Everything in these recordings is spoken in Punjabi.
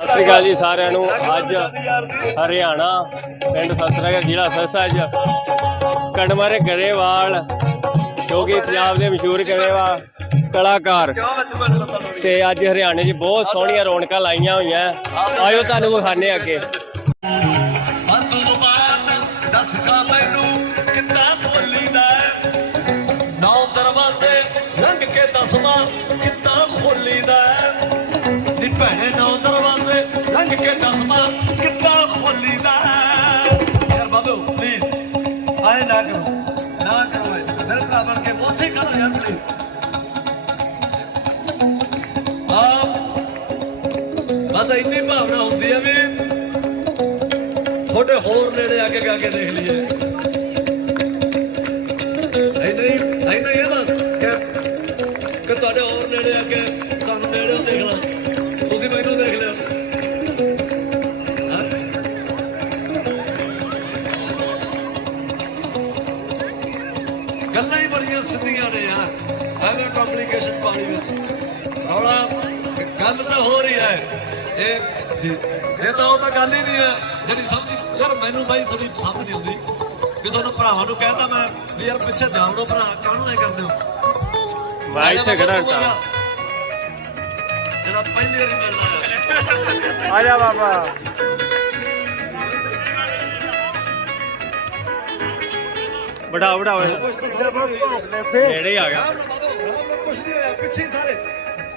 ਸਤਿ ਸ਼੍ਰੀ ਅਕਾਲ ਜੀ ਸਾਰਿਆਂ ਨੂੰ। ਅੱਜ ਹਰਿਆਣਾ ਪਿੰਡ ਸਤਰਾਗੜ ਜ਼ਿਲ੍ਹਾ ਸਰਸਾ ਅੱਜ ਕੜਮਰ ਗਰੇਵਾਲ, ਜੋ ਕਿ ਪੰਜਾਬ ਦੇ ਮਸ਼ਹੂਰ ਗਰੇਵਾਲ, ਕਲਾਕਾਰ। ਤੇ ਅੱਜ ਹਰਿਆਣੇ 'ਚ ਬਹੁਤ ਸੋਹਣੀਆਂ ਰੌਣਕਾਂ ਲਾਈਆਂ ਹੋਈਆਂ। ਆਇਓ ਤੁਹਾਨੂੰ ਵਿਖਾਣੇ ਅੱਗੇ। ਬੰਦ ਜ਼ੁਬਾਨ ਖੋਲੀਦਾ ਨੀ ਭੈਣੇ ਨੌ ਕੇ ਦਸਵਾਂ? ਕਿੰਨਾ ਖੋਲੀਦਾ? ਯਾਰ ਬਾਬੂ ਪਲੀਜ਼ ਆਏ ਨਾ ਕਰੋ ਨਾ ਕਰੋ ਮੇਰੇ ਭਰਾ ਬਣ ਕੇ ਉੱਥੇ ਖੜੋ ਯਾਰ ਪਲੀਜ਼ ਆ ਬਸ ਇੰਨੀ ਭਾਵਨਾ ਹੁੰਦੀ ਆ ਵੀ ਤੁਹਾਡੇ ਹੋਰ ਨੇੜੇ ਆ ਕੇ ਗਾ ਕੇ ਦੇਖ ਲਈਏ। ਗੱਲਾਂ ਹੀ ਬੜੀਆਂ ਸਿੱਧੀਆਂ ਨੇ ਯਾਰ। ਐਵੇਂ ਕੰਪਲਿਕੇਸ਼ਨ ਪਾਣੀ ਵਿੱਚ। ਰੌਲਾ ਗੱਲ ਤਾਂ ਹੋ ਰਹੀ ਹੈ। ਇਹ ਜੀ ਇਹ ਤਾਂ ਉਹ ਤਾਂ ਗੱਲ ਹੀ ਨਹੀਂ ਹੈ। ਜਿਹੜੀ ਸਮਝ ਯਾਰ ਮੈਨੂੰ ਬਾਈ ਥੋੜੀ ਸਮਝ ਨਹੀਂ ਆਉਂਦੀ। ਵੀ ਤੁਹਾਨੂੰ ਭਰਾਵਾਂ ਨੂੰ ਕਹਿੰਦਾ ਮੈਂ ਵੀ ਯਾਰ ਪਿੱਛੇ ਜਾਣ ਦੋ ਭਰਾ ਕਾਹਨੂੰ ਐ ਕਰਦੇ ਹੋ? ਇੱਥੇ ਖੜਾ ਹਾਂ ਜਿਹੜਾ ਪਹਿਲੀ ਵਾਰੀ ਮਿਲਦਾ ਆ ਜਾ ਬਾਬਾ। ਬੜਾ ਬੜਾ ਨੇੜੇ ਆ ਗਿਆ। ਕੁਛ ਨਹੀਂ ਹੋਇਆ ਪਿੱਛੇ ਸਾਰੇ।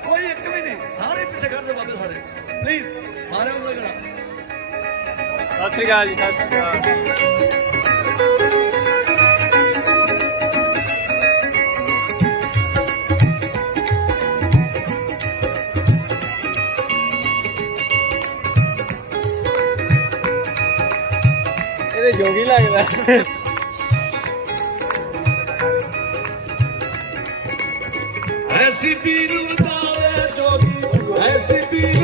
ਕੋਈ ਇੱਕ ਵੀ ਨਹੀਂ। ਸਾਰੇ ਪਿੱਛੇ ਜਾਓ ਬਾਬੇ ਸਾਰੇ। ਪਲੀਜ਼ ਮਾਰੇ ਉਹਨਾਂ ਗੜਾ ਸਤਿ ਸ਼੍ਰੀ ਅਕਾਲ ਜੀ ਸਤਿ ਸ਼੍ਰੀ ਅਕਾਲ। ਇਹਦੇ ਜੋਗੀ ਲੱਗਦਾ। ਐਸੀ ਪੀਰ ਬਤਾਵੇ ਜੋਗੀ ਐਸੀ ਪੀਰ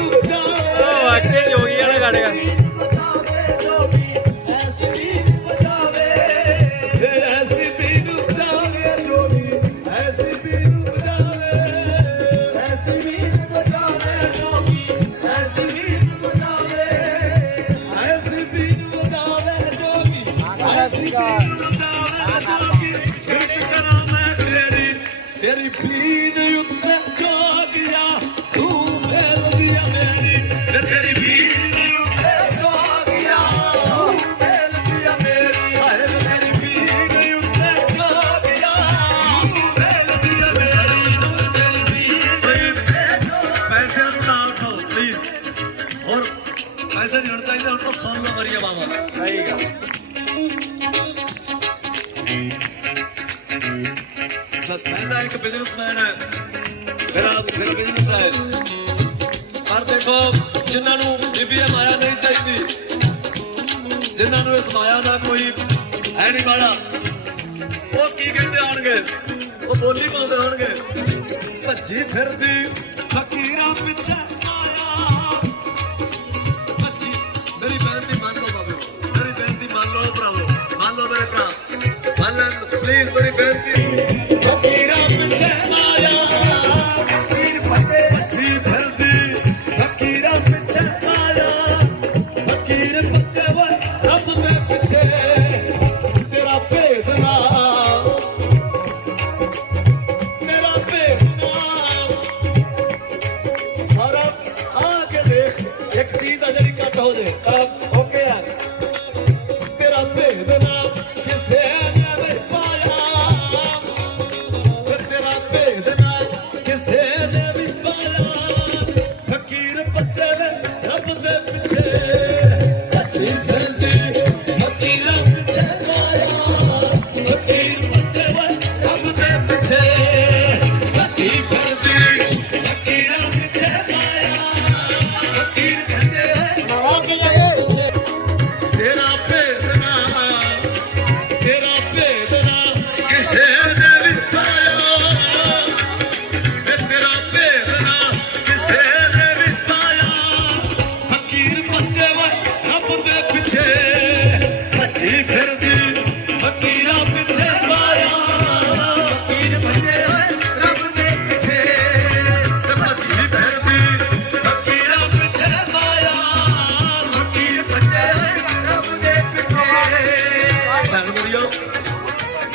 എറിപ്പീനയുദ്ധ ਜਦ ਇੱਕ ਬਿਜ਼ਨਸਮੈਨ ਹੈ। ਮੇਰਾ ਮੇਰਾ ਬਿਜ਼ਨਸ ਹੈ। ਪਰ ਦੇਖੋ, ਜਿਨ੍ਹਾਂ ਨੂੰ ਬੀਬੀ ਮਾਇਆ ਨਹੀਂ ਚਾਹੀਦੀ, ਜਿਨ੍ਹਾਂ ਨੂੰ ਇਸ ਮਾਇਆ ਦਾ ਕੋਈ ਹੈ ਨਹੀਂ ਮਾੜਾ, ਉਹ ਕੀ ਕਹਿੰਦੇ ਆਣਗੇ ਉਹ ਬੋਲੀ ਪਾਉਂਦੇ ਆਣਗੇ ਭੱਜੀ ਫਿਰਦੀ ਫਕੀਰਾਂ ਪਿੱਛੇ।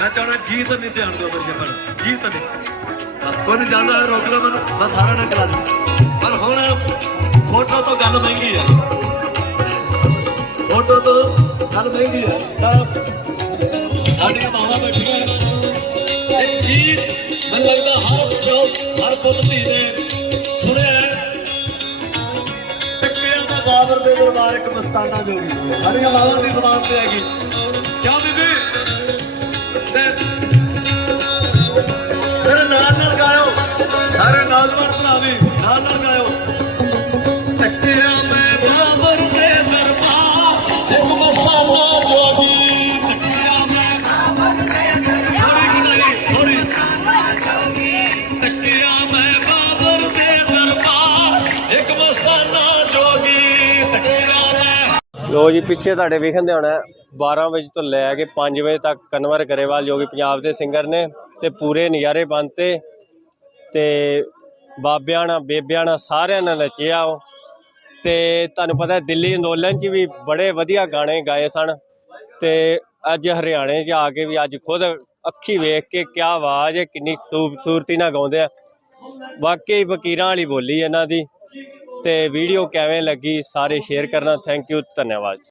ਮੈਂ ਚਾਹਣਾ ਗੀਤ ਨਹੀਂ ਧਿਆਨ ਦਿਓ ਮੇਰੀ ਭੈਣ, ਗੀਤ ਨਹੀਂ। ਬਸ ਕੋਈ ਨਹੀਂ ਜਾਂਦਾ, ਰੋਕ ਲਓ ਮੈਨੂੰ, ਮੈਂ ਸਾਰਾ ਨਾ ਕਰਾ ਦੂੰ ਪਰ ਹੁਣ ਫੋਟੋ ਤੋਂ ਗੱਲ ਮਹਿੰਗੀ ਹੈ। ਫੋਟੋ ਤੋਂ ਗੱਲ ਮਹਿੰਗੀ ਹੈ। ਤਾਂ ਸਾਡੀਆਂ ਮਾਵਾਂ ਬੈਠੀਆਂ ਇਹ ਗੀਤ ਮੈਨੂੰ ਲੱਗਦਾ ਹਰ ਪਿਓ ਹਰ ਪੁੱਤ ਧੀ ਨੇ ਸੁਣਿਆ ਹੈ। ਦਾ ਬਾਬਰ ਦੇ ਦਰਬਾਰ ਇੱਕ ਮਸਤਾਨਾ ਜੋਗੀ। ਸਾਡੀਆਂ ਮਾਵਾਂ ਦੀ ਜ਼ਬਾਨ ਤੇ ਹੈਗੀ। ਕਿਉਂ ਬੀਬੀ? ਫਿਰ ਨਾਲ ਨਾਲ ਗਾਇਓ। ਸਾਰੇ ਨੌਜਵਾਨ ਭਰਾ ਵੀ। ਲੋ ਜੀ, ਪਿੱਛੇ ਤੁਹਾਡੇ ਵੇਖਣ ਹੋਣਾ 12 ਵਜੇ ਤੋਂ ਲੈ ਕੇ 5 ਵਜੇ ਤੱਕ ਕਨਵਰ ਗਰੇਵਾਲ, ਜੋ ਕਿ ਪੰਜਾਬ ਦੇ ਸਿੰਗਰ ਨੇ, ਤੇ ਪੂਰੇ ਨਜ਼ਾਰੇ ਬੰਤੇ ਤੇ ਬਾਬਿਆਂ ਨਾਲ ਬੇਬਿਆਂ ਨਾਲ ਸਾਰਿਆਂ ਨਾਲ ਨੱਚਿਆ ਉਹ। ਤੇ ਤੁਹਾਨੂੰ ਪਤਾ ਦਿੱਲੀ ਅੰਦੋਲਨ 'ਚ ਵੀ ਬੜੇ ਵਧੀਆ ਗਾਣੇ ਗਾਏ ਸਨ। ਤੇ ਅੱਜ ਹਰਿਆਣੇ 'ਚ ਆ ਕੇ ਵੀ ਅੱਜ ਖੁਦ ਅੱਖੀ ਵੇਖ ਕੇ ਕਿਆ ਆਵਾਜ਼ ਹੈ, ਕਿੰਨੀ ਖੂਬਸੂਰਤੀ ਨਾਲ ਗਾਉਂਦੇ ਆ। ਵਾਕਈ ਫਕੀਰਾਂ ਵਾਲੀ ਬੋਲੀ ਇਹਨਾਂ ਦੀ। ਤੇ ਵੀਡੀਓ ਕਿਵੇਂ ਲੱਗੀ ਸਾਰੇ ਸ਼ੇਅਰ ਕਰਨਾ। ਥੈਂਕ ਯੂ ਧੰਨਵਾਦ।